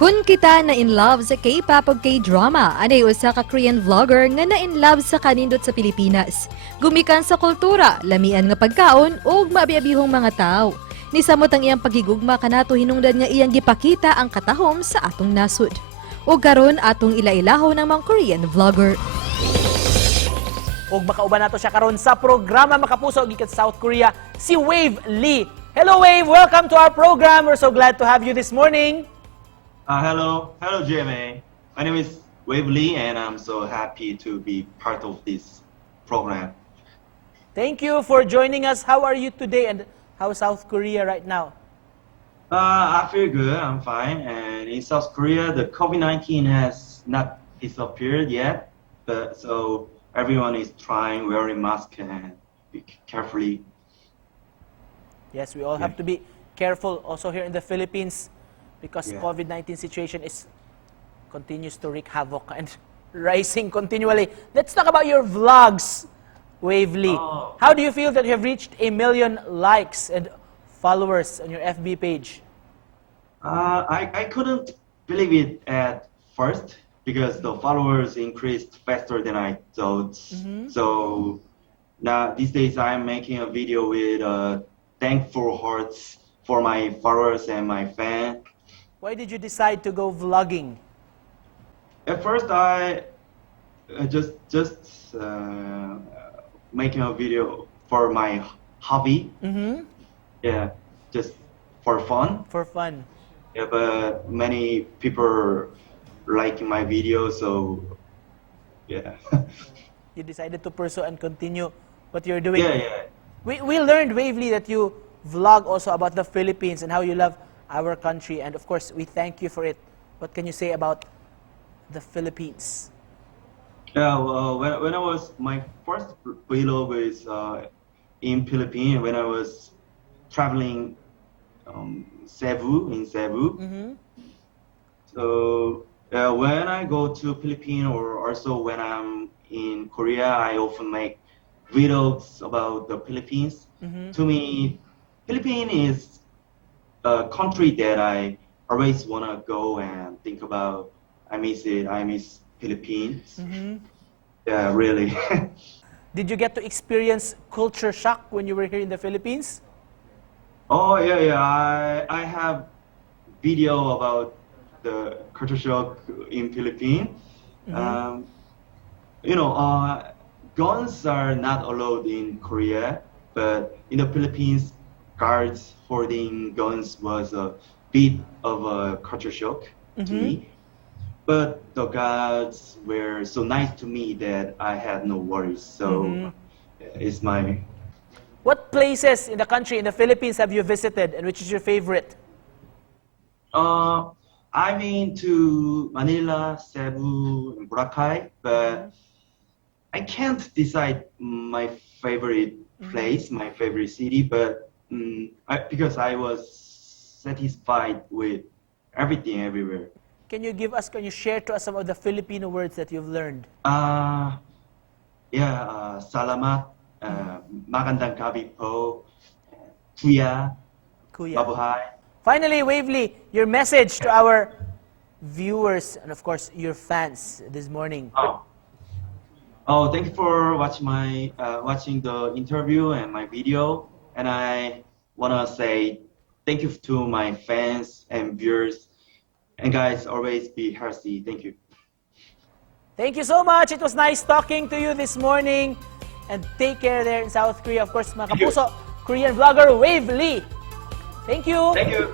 Kung kita na in love sa K-pop ug K-drama, anay usa ka Korean vlogger nga na in love sa kanindot sa Pilipinas. Gumikan sa kultura, lamian nga pagkaon ug maabi-abihong mga tao. Nisamot ang iyang paghigugma kanato hinungdan nga iyang gipakita ang katahom sa atong nasud. Ug karon atong ila-ilahon ng mga Korean vlogger. Ug makauban nato siya karon sa programa Makapuso gikan sa South Korea, si Wave Lee. Hello Wave, welcome to our program. We're so glad to have you this morning. Hello GMA. My name is Wave Lee and I'm so happy to be part of this program. Thank you for joining us. How are you today and how's South Korea right now? I feel good, I'm fine. And in South Korea, the COVID-19 has not disappeared yet, but so everyone is trying wearing mask and be carefully. Yes, we all have to be careful also here in the Philippines because Yeah. COVID-19 situation continues to wreak havoc and rising continually. Let's talk about your vlogs, Wave Lee. Oh. How do you feel that you have reached 1 million likes and followers on your FB page? I couldn't believe it at first because the followers increased faster than I thought. So now these days I'm making a video with thankful hearts for my followers and my fans. Why did you decide to go vlogging? At first, I just making a video for my hobby. Yeah, just for fun. For fun. Yeah, but many people like my video, so yeah. You decided to pursue and continue what you're doing. Yeah. We learned, Wavely, that you vlog also about the Philippines and how you love our country, and of course we thank you for it. What can you say about the Philippines? Yeah, well, when I was my first vlog was in Philippines when I was traveling Cebu. So when I go to Philippines or also when I'm in Korea, I often make videos about the Philippines. To me, Philippines is a country that I always want to go and think about. I miss it. I miss Philippines. Yeah, really. Did you get to experience culture shock when you were here in the Philippines? Oh yeah. I have video about the culture shock in Philippines. Guns are not allowed in Korea, but in the Philippines, guards holding guns was a bit of a culture shock to me. But the guards were so nice to me that I had no worries. So it's my... What places in the country, in the Philippines, have you visited and which is your favorite? I'm into Manila, Cebu, and Boracay, but I can't decide my favorite place, my favorite city, but because I was satisfied with everything everywhere. Can you share to us some of the Filipino words that you've learned? Salamat, magandang gabi po, kuya, mabuhay. Finally, Wavely, your message to our viewers and of course your fans this morning. Thank you for watching the interview and my video. And I want to say thank you to my fans and viewers. And guys, always be healthy. Thank you. Thank you so much. It was nice talking to you this morning. And take care there in South Korea. Of course, mga kapuso, Korean vlogger Wave Lee. Thank you. Thank you.